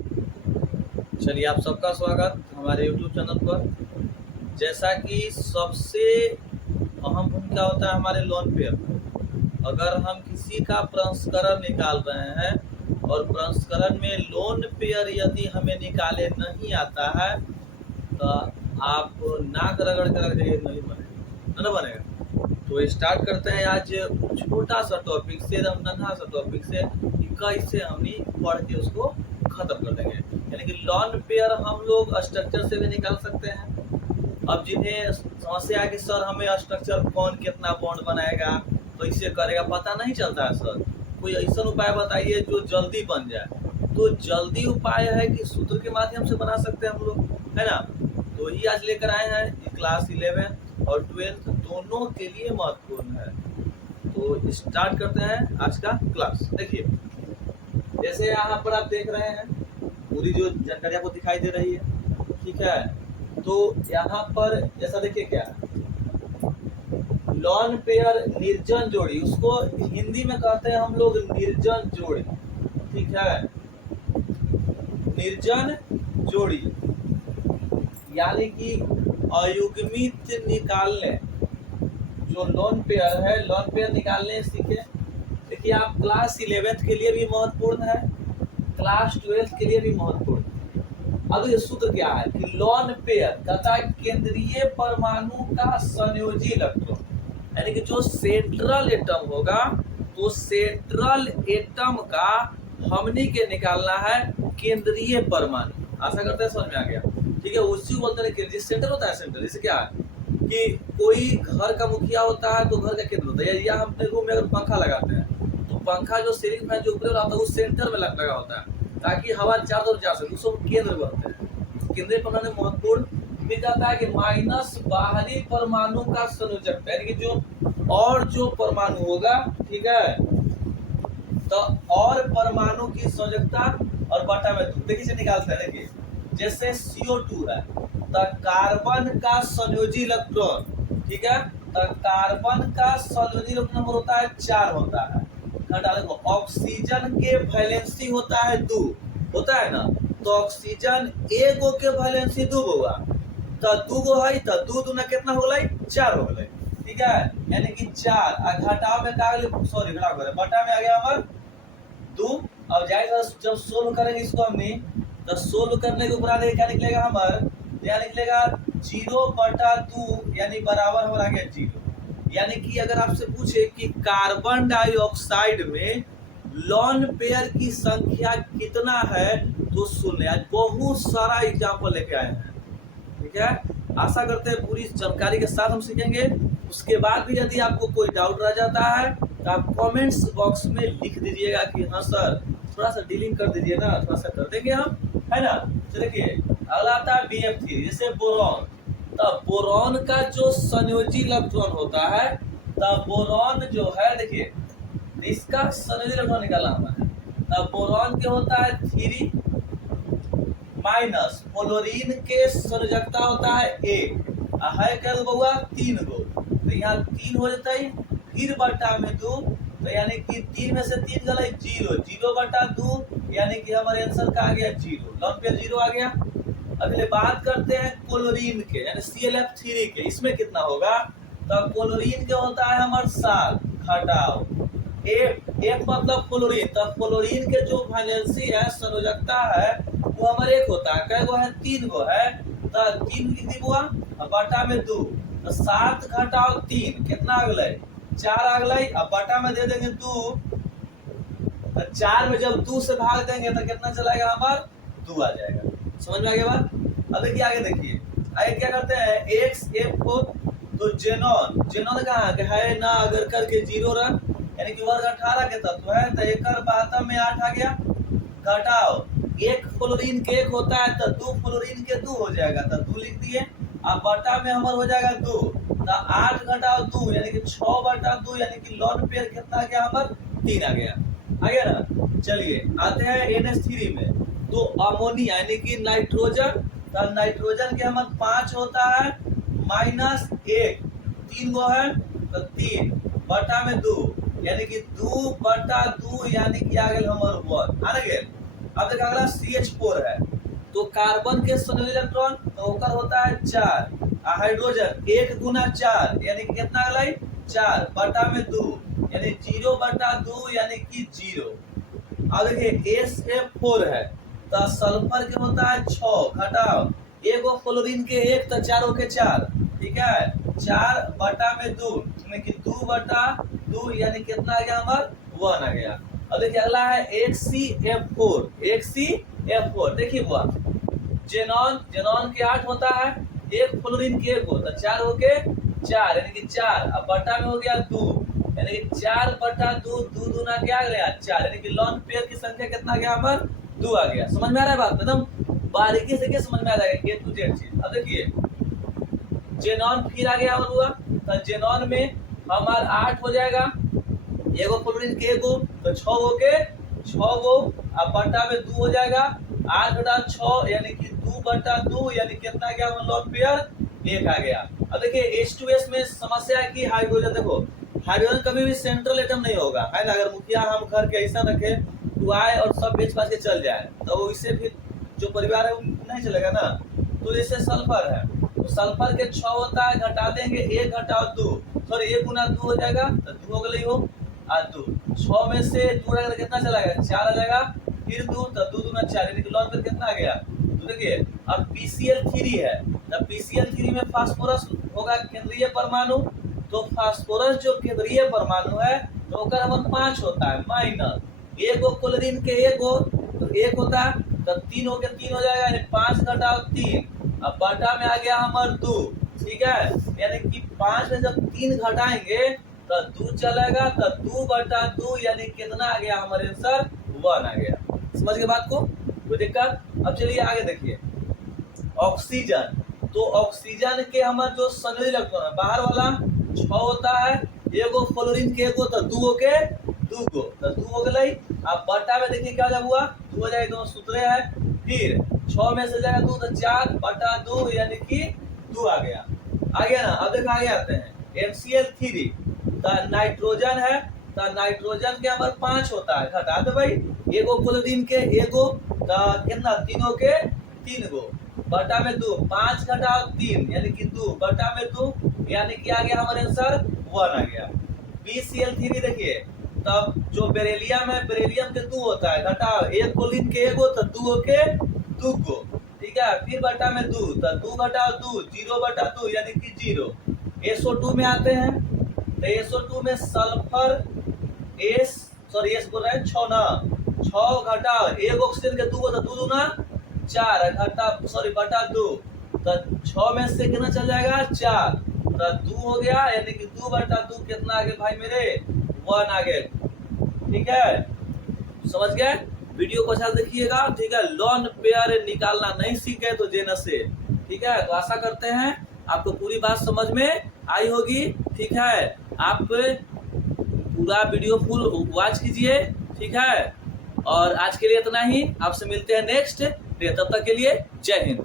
चलिए, आप सबका स्वागत हमारे YouTube चैनल पर। जैसा कि सबसे अहम भूमिका होता है हमारे लोन पेयर, अगर हम किसी का प्रसंस्करण निकाल रहे हैं और प्रसंस्करण में लोन पेयर यदि हमें निकाले नहीं आता है तो आप नाक रगड़ कर रख जाइए, नहीं बनेगा, है ना बनेगा। तो स्टार्ट करते हैं आज छोटा सा टॉपिक से, एकदम नन्हा सा टॉपिक से कि कैसे हम पढ़ के उसको खत्म कर देंगे। यानी कि लोन पेयर हम लोग स्ट्रक्चर से भी निकाल सकते हैं। अब जिन्हें समस्या है कि सर हमें स्ट्रक्चर कौन कितना बॉन्ड बनाएगा, कैसे करेगा, पता नहीं चलता है सर, कोई ऐसा उपाय बताइए जो जल्दी बन जाए। तो जल्दी उपाय है कि सूत्र के माध्यम से बना सकते हैं हम लोग, है ना। तो ही आज लेकर आए हैं, क्लास 11 और 12 दोनों के लिए महत्वपूर्ण है। तो स्टार्ट करते हैं आज का क्लास। देखिए, जैसे यहाँ पर आप देख रहे हैं पूरी जो जानकारी आपको दिखाई दे रही है, ठीक है। तो यहाँ पर जैसा देखिए क्या है, लॉन पेयर निर्जन जोड़ी, उसको हिंदी में कहते हैं हम लोग निर्जन जोड़ी, ठीक है। निर्जन जोड़ी यानी कि अयुग्मित निकालने, जो लोन पेयर है, लोन पेयर निकालने सीखे। देखिए, आप क्लास 11 के लिए भी महत्वपूर्ण है, क्लास 12 के लिए भी महत्वपूर्ण है। अब ये सूत्र क्या है कि लोन पेयर तथा केंद्रीय परमाणु का संयोजी इलेक्ट्रॉन, यानी कि जो सेंट्रल एटम होगा, तो सेंट्रल एटम का हमनी के निकालना है केंद्रीय परमाणु। आशा करते हैं समझ में आ गया, ठीक है। उसी को बोलते हैं जिस सेंटर होता है, सेंटर जैसे क्या है कि कोई घर का मुखिया होता है तो घर का केंद्र होता है। या हम अपने रूम में अगर पंखा लगाते हैं तो पंखा जो सीलिंग फैन जो ऊपर होता है उस सेंटर में लगा होता है ताकि हवा चारों तरफ जा सके, उसको केंद्र बोलते हैं। केंद्रीय परमाणु महत्वपूर्ण मिल जाता है कि माइनस बाहरी परमाणु का संयोजकता, यानी कि जो और जो परमाणु होगा, ठीक है, तो और परमाणु की संयोजकता और बटा में 2। देखिए निकालते हैं, देखिए जैसे CO2 है तो कार्बन का संयोजी इलेक्ट्रॉन, ठीक है, तो कार्बन का संयोजी इलेक्ट्रॉन नंबर होता है 4 होता है। देखो ऑक्सीजन के वैलेंसी होता है 2, होता है ना, तो ऑक्सीजन एगो के वैलेंसी 2 होगा, तो 2 गो है तो 2 दूना कितना हो गई, 4 हो गई, ठीक है। यानी कि 4 घटाव में का सॉरी घटाव करे बटा में आ गया हमारा 2। अब जाएगा जब सोल्व करेंगे इसको हमने, तो सोल्व करने के ऊपर आगे क्या निकलेगा हमारा, क्या निकलेगा 0/2, यानी बराबर हमारा आ गया 0। यानी कि अगर आपसे पूछे कि कार्बन डाइऑक्साइड में लोन पेयर की संख्या कितना है, तो सुन, आज बहुत सारा एग्जाम्पल लेके आए हैं, ठीक है। आशा करते हैं पूरी जानकारी के साथ हम सीखेंगे। उसके बाद भी यदि आपको कोई डाउट रह जाता है तो आप कमेंट्स बॉक्स में लिख दीजिएगा कि हाँ सर थोड़ा सा डीलिंग कर दीजिए ना, थोड़ा सा कर देंगे हम, है ना। चलिए अगला आता है BF3, जैसे बोरॉन। तो बोरॉन का जो संयोजी इलेक्ट्रॉन होता है, तो बोरॉन जो है, देखिए इसका संयोजी इलेक्ट्रॉन निकाला हमारे, तो बोरॉन के होता है 3 माइनस फ्लोरीन के संयोजकता होता है 1, है क्या बउआ 3 गो, तो यहाँ 3 हो जाता है, फिर बटा में 2, तो यानी कि 3 में से 3 गला 0, 0/2, यानी कि हमारे आंसर का आ गया 0, लोन पे 0 आ गया। अगले बात करते हैं क्लोरीन के, यानी ClF3 के, इसमें कितना होगा, तो क्लोरीन के होता है हमारे 7 घटाओ एक मतलब फ्लोरीन, तो फ्लोरीन के जो वैलेंसी है, संयोजकता है, वो हमारे 1 होता है, कै गो है 3 गो है, तो 3 कितनी हुआ बटा में 2, तो 7 घटाओ 3 कितना आ गए 4 आ गए। अब बटा में दे देंगे 2, तो 4 में जब 2 से भाग देंगे तो कितना चलाएगा हमारा 2 आ जाएगा। समझ में आ गया बात। अब देखिए आगे, देखिए आगे क्या करते हैं XF4, तो जेनॉन, जेनॉन कहाँ है ना, अगर करके 0 रन, यानी कि वर्ग 18 के तत्व है, तो 1 72 में 8 आ गया, घटाओ 1 फ्लोरीन के 1 होता है, तो 2 फ्लोरीन के 2 हो जाएगा, तो 2 लिख दिए। अब बटा में हमारा हो जाएगा 2, तो 8 घटाओ 2 यानी कि 6/2, यानी कि लोन पेयर कितना आ गया हमारा 3 आ गया ना। चलिए आते हैं NH3 में, तो अमोनिया यानी कि नाइट्रोजन, तो नाइट्रोजन के हमारे 5 होता है -1, 3 गो है, तो 3 बटा में 2, यानी कि 2/2, यानी कि आ गए हमारे 1 आ गए। अब देखिए अगला CH4 है, तो कार्बन के संयोजी इलेक्ट्रॉन तो ओकर होता है 4, हाइड्रोजन 1 गुना 4 यानी कि कितना अगला 4 बटा में 2 यानी 0 बटा 2 यानी कि 0। अब देखिए SF4 है, तो सल्फर के होता है 6, घटाओ एगो फ्लोरीन के 1 तो 4 के 4, ठीक है 4 बटा में 2 यानी कि 2 बटा 2 यानी कितना आ गया हमारा 1 आ गया। अब देखिए अगला है HCF4 देखिए हुआ जेनॉन के 8 होता है, एक फ्लोरीन के 1 तो 4 हो के 4 यानी कि 4 अब बटा में हो गया 2 यानी कि 4 बटा 2 2 दूना क्या आ गया 4 यानी कि लोन पेयर की संख्या कितना आ गया हमारा 2 आ गया। समझ में आ रहा है बात, एकदम बारीकी से क्या समझ में आ जाएगा A to Z चीज। अब देखिए जेनॉन फिर आ गया और हुआ, तो जेनॉन में हमारा 8 हो जाएगा, एगो फ्लोरीन के 1 तो 6 हो के 6 गो अब बटा में 2 हो जाएगा, 8 बटा 6 यानी कि 2 बटा 2 यानी कितना आ गया लोन पेयर 1 आ गया। अब देखिए H2S में समस्या है कि हाइड्रोजन, देखो हाइड्रोजन कभी भी सेंट्रल एटम नहीं होगा है ना, अगर मुखिया हम घर के ऐसा रखे तो आए और सब बेच पास के चल जाए तो इससे फिर जो परिवार है वो नहीं चलेगा ना। तो जैसे सल्फर है, तो सल्फर के 6 होता है, घटा देंगे 1 घटाओ 2 सॉरी 1 गुना 2 हो जाएगा तो 2 हो गई हो और 2 6 में से 2 रहेगा कितना चला गया 4 आ जाएगा, फिर 2 तो 2 दूना 4 यानी कि लॉन पर कितना आ गया। तो देखिए अब PCl3 है, तो PCl3 में फास्फोरस होगा केंद्रीय परमाणु, तो फास्फोरस जो केंद्रीय परमाणु है तो ओकर हमन 5 होता है माइनस एगो क्लोरीन के 1 हो तो 1 होता है तो 3 हो के 3 हो जाएगा यानी 5 घटाओ 3 अब बटा में आ गया हमार 2, ठीक है यानी कि 5 में जब 3 घटाएंगे तो 2 चलेगा तो 2 बटा 2 यानी कितना आ गया हमारे आंसर 1 आ गया। समझ गए बात को, कोई दिक्कत। अब चलिए आगे देखिए ऑक्सीजन, तो ऑक्सीजन के हमारे जो संयोजी इलेक्ट्रॉन है बाहर वाला 6 होता है, एगो फ्लोरीन के 1 तो 2 के 2 गो तो 2 हो गई, अब बटा में देखिए क्या जब हुआ 2 हो जाएगा, दोनों सूत्रे है, फिर 6 में से जाएगा 2 तो 4 बटा 2 यानी कि 2 आ गया ना। अब देखो आगे आते हैं MCl3 तो नाइट्रोजन है, तो नाइट्रोजन के हमारे 5 होता है, घटा दो भाई एगो क्लोरीन के 1 तो कितना 3 के 3 गो बटा में 2 5 घटाओ 3 यानी कि 2 बटा में 2 यानी कि आ गया हमारे आंसर 1 आ गया। BCl3 देखिए तब जो बेरिलियम है बेरिलियम के 2 होता है, घटाओ एक क्लोरीन के 1 तो 2 के 2 गो, ठीक है फिर बटा में 2 तो 2 घटाओ 2 0 बटा 2 यानी कि 0। SO2 में आते हैं, तो SO2 में सल्फर एस बोल रहे हैं 6 ना 6 घटाओ एक ऑक्सीजन के 2 तो 2 दूना 4 घटा सॉरी बटा 2 तो 6 में से कितना चल जाएगा 4 तो 2 हो गया यानी कि 2 बटा 2 कितना आ गया भाई मेरे 1 आ गए, ठीक है समझ गए। वीडियो को अच्छा देखिएगा, ठीक है लॉन पेयर निकालना नहीं सीखे तो जेना से, ठीक है तो आशा करते हैं आपको पूरी बात समझ में आई होगी, ठीक है आप पूरा वीडियो फुल वॉच कीजिए, ठीक है और आज के लिए इतना ही, आपसे मिलते हैं नेक्स्ट, तब तक के लिए जय हिंद।